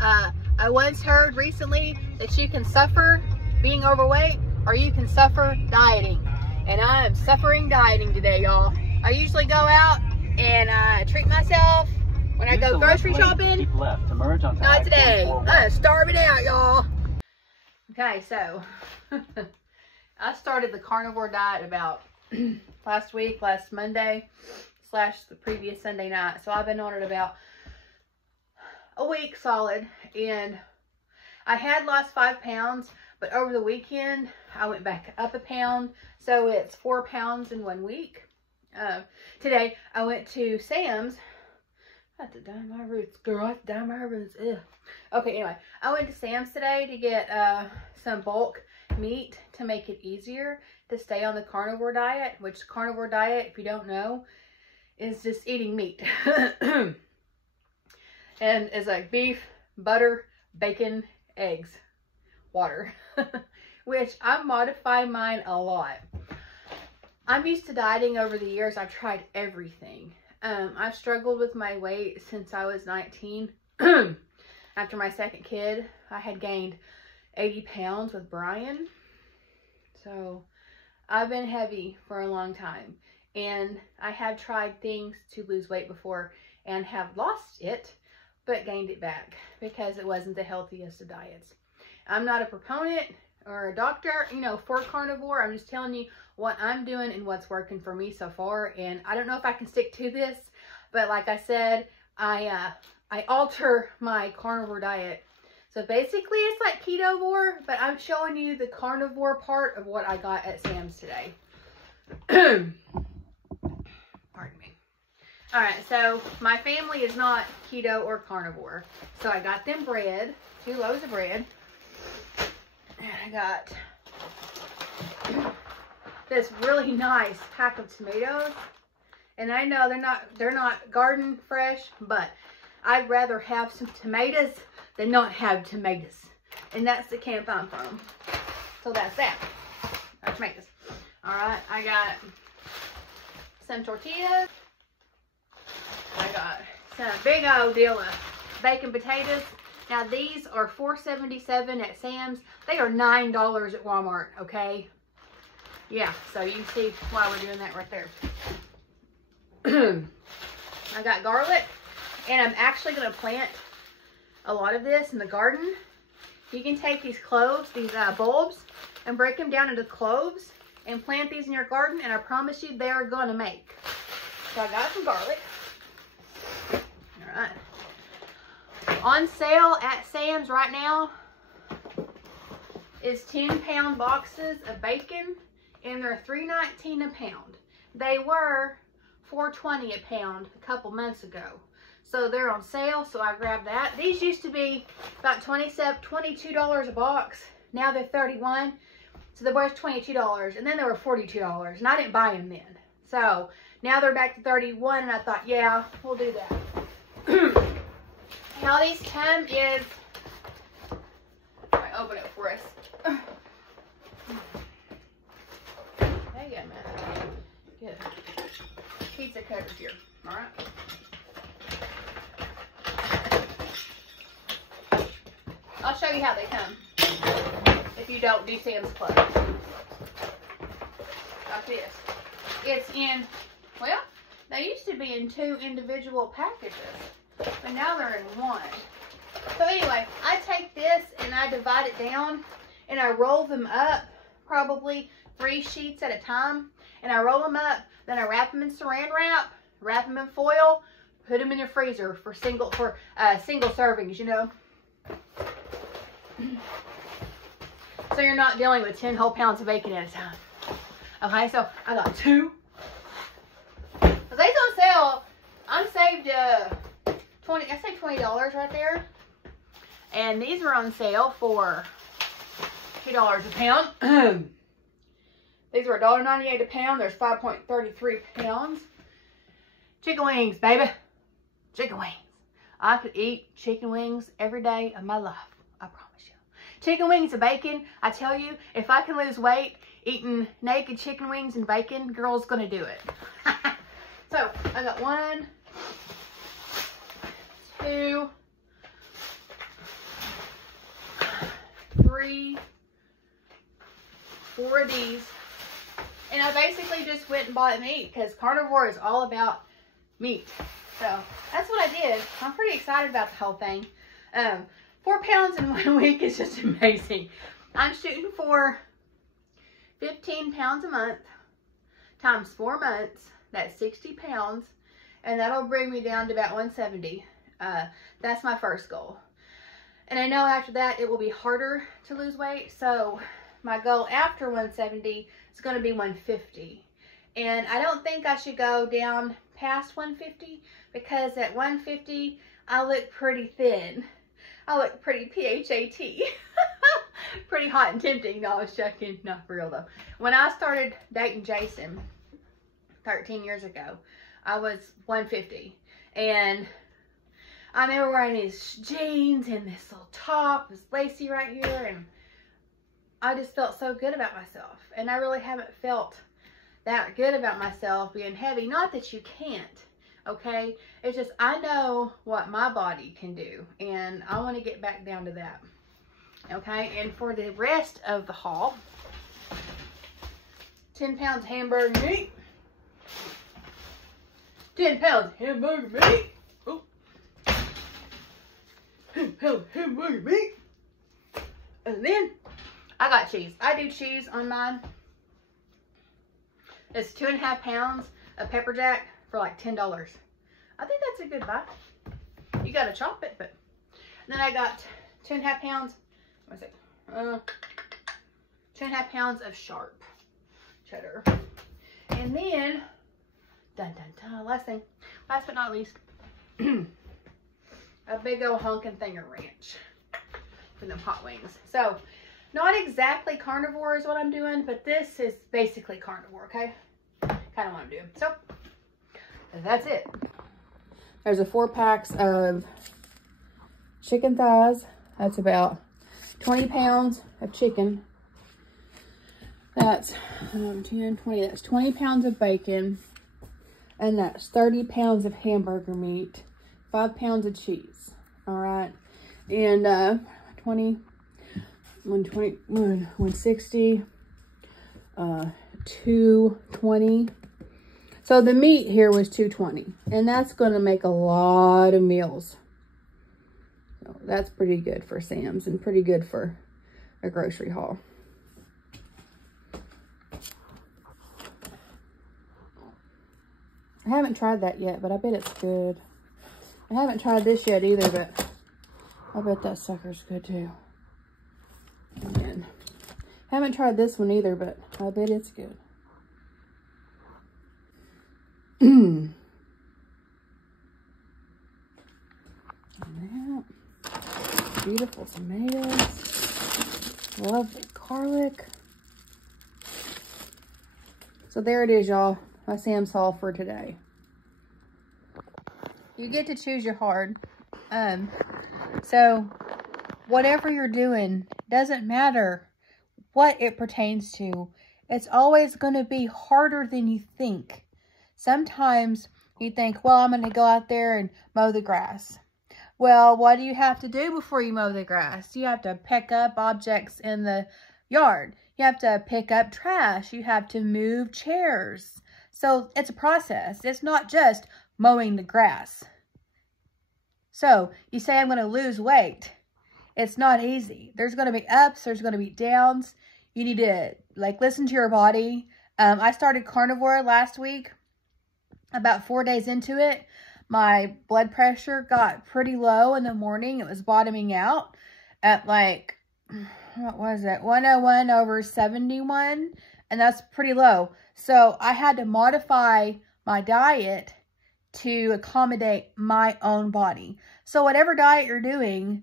I once heard recently that you can suffer being overweight or you can suffer dieting. And I am suffering dieting today, y'all. I usually go out and treat myself when I go grocery shopping. Keep left to merge onto Not today. I'm starving out, y'all. Okay, so I started the carnivore diet about last Monday / the previous Sunday night. So I've been on it about a week solid, and I had lost 5 pounds, but over the weekend I went back up a pound, so it's 4 pounds in 1 week. Today I went to Sam's. I have to dye my roots, girl. I have to dye my roots. Ugh. Okay, anyway, I went to Sam's today to get some bulk meat to make it easier to stay on the carnivore diet, which carnivore diet, if you don't know, is just eating meat. And it's like beef, butter, bacon, eggs, water, which I modify mine a lot. I'm used to dieting over the years. I've tried everything. I've struggled with my weight since I was 19. After my second kid, I had gained 80 pounds with Brian. So I've been heavy for a long time, and I have tried things to lose weight before and have lost it, but gained it back because it wasn't the healthiest of diets. I'm not a proponent or a doctor, you know, for carnivore. I'm just telling you what I'm doing and what's working for me so far. And I don't know if I can stick to this, but like I said, I alter my carnivore diet. So basically it's like ketovore, but I'm showing you the carnivore part of what I got at Sam's today. Pardon me. All right, so my family is not keto or carnivore. So I got them bread, 2 loaves of bread. And I got this really nice pack of tomatoes. And I know they're not garden fresh, but I'd rather have some tomatoes than not have tomatoes. And that's the camp I'm from. So that's that. That's tomatoes. Alright, I got some tortillas. I got some big old deal of bacon potatoes. Now these are $4.77 at Sam's. They are $9 at Walmart, okay? Yeah, so you see why we're doing that right there. I got garlic, and I'm actually going to plant a lot of this in the garden. You can take these cloves, these bulbs, and break them down into cloves and plant these in your garden, and I promise you they're going to make. So I got some garlic. All right. On sale at Sam's right now is 10-pound boxes of bacon, and they're $3.19 a pound. They were $4.20 a pound a couple months ago. So they're on sale, so I grabbed that. These used to be about $22 a box. Now they're $31. So they were $22, and then they were $42, and I didn't buy them then. So now they're back to $31, and I thought, yeah, we'll do that. How these come is, I open it for us. There you go, man. Good. Pizza cutters here. All right. I'll show you how they come if you don't do Sam's Club. Like this. It's in, well, they used to be in 2 individual packages, but now they're in 1. So anyway, I take this and I divide it down and I roll them up, probably 3 sheets at a time. And I roll them up, then I wrap them in saran wrap, wrap them in foil, put them in your freezer for single servings, you know. So you're not dealing with 10 whole pounds of bacon at a time. Okay, so I got 2. These on sale, I saved $20 right there. And these are on sale for $2 a pound. These are $1.98 a pound. There's 5.33 pounds. Chicken wings, baby. Chicken wings. I could eat chicken wings every day of my life. I promise you. Chicken wings and bacon. I tell you, if I can lose weight eating naked chicken wings and bacon, girl's gonna do it. So I got 1, 2, 4 of these. And I basically just went and bought meat because carnivore is all about meat. So that's what I did. I'm pretty excited about the whole thing. 4 pounds in 1 week is just amazing. I'm shooting for 15 pounds a month times 4 months. That's 60 pounds. And that'll bring me down to about 170. That's my first goal. And I know after that it will be harder to lose weight. So my goal after 170 is going to be 150. And I don't think I should go down past 150 because at 150 I look pretty thin. I look pretty PHAT. Pretty hot and tempting. No, I was joking. Not for real though. When I started dating Jason 13 years ago, I was 150. And I remember wearing these jeans and this little top, this lacy right here, and I just felt so good about myself. And I really haven't felt that good about myself being heavy. Not that you can't, okay? It's just I know what my body can do, and I want to get back down to that, okay? And for the rest of the haul, 10 pounds hamburger meat. 10 pounds hamburger meat. Oh. 10 pounds hamburger meat. And then I got cheese. I do cheese on mine. It's 2.5 pounds of pepper jack for like $10. I think that's a good buy. You gotta chop it, but then I got 2.5 pounds. What's it? 2.5 pounds of sharp cheddar. And then dun dun dun. Last but not least, a big old hunkin' thing of ranch for them hot wings. So, not exactly carnivore is what I'm doing, but this is basically carnivore, okay? Kind of what I'm doing. So, that's it. There's a 4 packs of chicken thighs. That's about 20 pounds of chicken. That's 10, 20. That's 20 pounds of bacon. And that's 30 pounds of hamburger meat, 5 pounds of cheese. All right. And 160, 220. So the meat here was 220. And that's going to make a lot of meals. So that's pretty good for Sam's and pretty good for a grocery haul. I haven't tried that yet, but I bet it's good. I haven't tried this yet either, but I bet that sucker's good too. And haven't tried this one either, but I bet it's good. Yeah. Beautiful tomatoes. Lovely garlic. So there it is, y'all. My Sam's haul for today. You get to choose your hard. So whatever you're doing, doesn't matter what it pertains to. It's always going to be harder than you think. Sometimes you think, well, I'm going to go out there and mow the grass. Well, what do you have to do before you mow the grass? You have to pick up objects in the yard. You have to pick up trash. You have to move chairs. So it's a process. It's not just mowing the grass. So you say, I'm going to lose weight. It's not easy. There's going to be ups. There's going to be downs. You need to listen to your body. I started carnivore last week. About 4 days into it, my blood pressure got pretty low in the morning. It was bottoming out at what was it? 101/71. And that's pretty low. So I had to modify my diet to accommodate my own body. So whatever diet you're doing,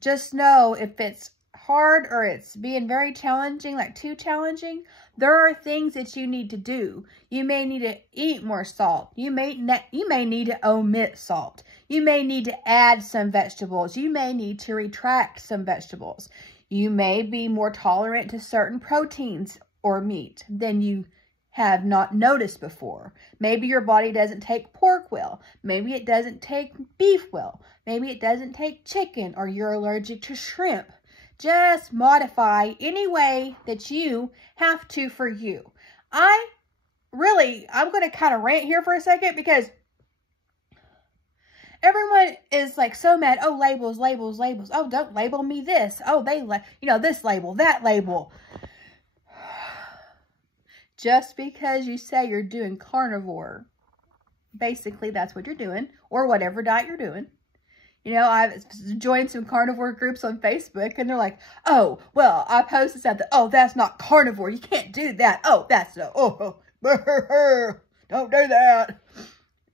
just know if it's hard or it's being very challenging, like too challenging, there are things that you need to do. You may need to eat more salt. You may need to omit salt. You may need to add some vegetables. You may need to retract some vegetables. You may be more tolerant to certain proteins or meat than you have not noticed before. Maybe your body doesn't take pork well. Maybe it doesn't take beef well. Maybe it doesn't take chicken, or you're allergic to shrimp. Just modify any way that you have to for you. I'm going to kind of rant here for a second because everyone is like so mad. Oh, labels, labels, labels. Oh, don't label me this. Oh, this label, that label. Just because you say you're doing carnivore, basically that's what you're doing, or whatever diet you're doing. You know, I've joined some carnivore groups on Facebook, and they're like, oh, well, I posted something. Oh, that's not carnivore. You can't do that. Oh, that's no, don't do that.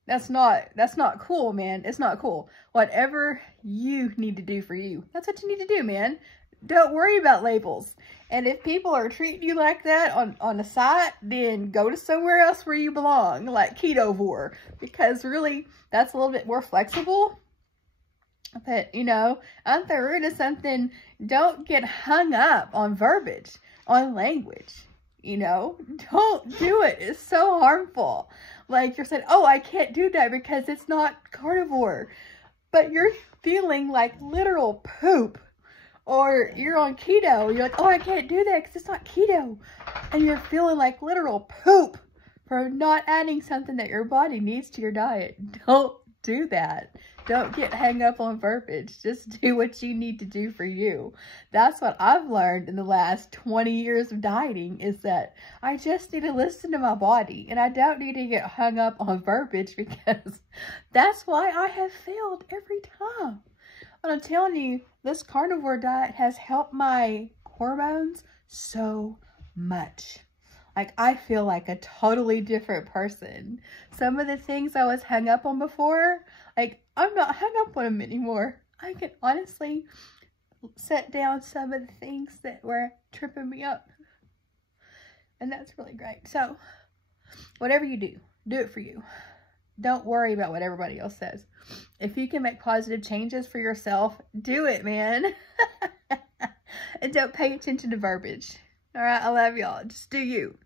That's not cool, man. It's not cool. Whatever you need to do for you, that's what you need to do, man. Don't worry about labels. And if people are treating you like that on the site, then go to somewhere else where you belong, like Ketovore, because really, that's a little bit more flexible. But, you know, I'm the root of something. Don't get hung up on verbiage, on language. You know, don't do it. It's so harmful. Like you're saying, oh, I can't do that because it's not carnivore. But you're feeling like literal poop. Or you're on keto. You're like, oh, I can't do that because it's not keto. And you're feeling like literal poop for not adding something that your body needs to your diet. Don't do that. Don't get hung up on verbiage. Just do what you need to do for you. That's what I've learned in the last 20 years of dieting, is that I just need to listen to my body. And I don't need to get hung up on verbiage, because that's why I have failed every time. And I'm telling you, this carnivore diet has helped my hormones so much. Like, I feel like a totally different person. Some of the things I was hung up on before, like, I'm not hung up on them anymore. I can honestly set down some of the things that were tripping me up. And that's really great. So, whatever you do, do it for you. Don't worry about what everybody else says. If you can make positive changes for yourself, do it, man. And don't pay attention to verbiage. All right, I love y'all. Just do you.